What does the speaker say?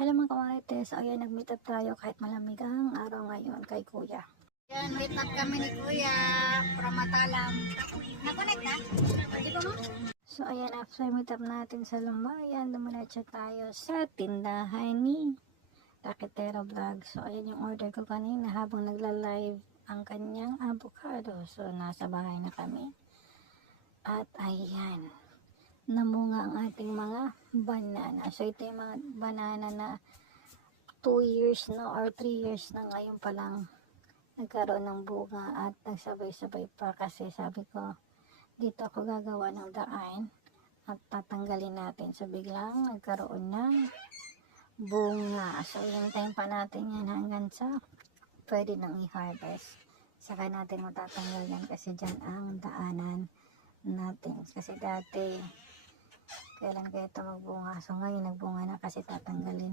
Hello mga kamarites, ayan nag-meet up tayo kahit malamig ang araw ngayon kay kuya. Yan, meet up kami ni Kuya from Matalam. Na-connect na? Di ba mo? So ayan, after meet up natin sa Lumbayan, dumiretso tayo sa tindahan ni Raketero Vlog. So ayan yung order ko kanina habang nagla-live ang kanyang avocado. So nasa bahay na kami. At ayan, namunga ang ating mga banana. So ito yung mga banana na 2 years na or 3 years na ngayon pa lang nagkaroon ng bunga at nagsabay-sabay pa kasi sabi ko dito ako gagawa ng daan at tatanggalin natin. So biglang nagkaroon ng bunga. So hintayin pa natin yan hanggang sa pwede nang i-harvest. Saka natin matatanggal yan kasi dyan ang daanan natin. Kasi dati kailan kaya ito magbunga. So ngayon nagbunga na kasi tatanggalin.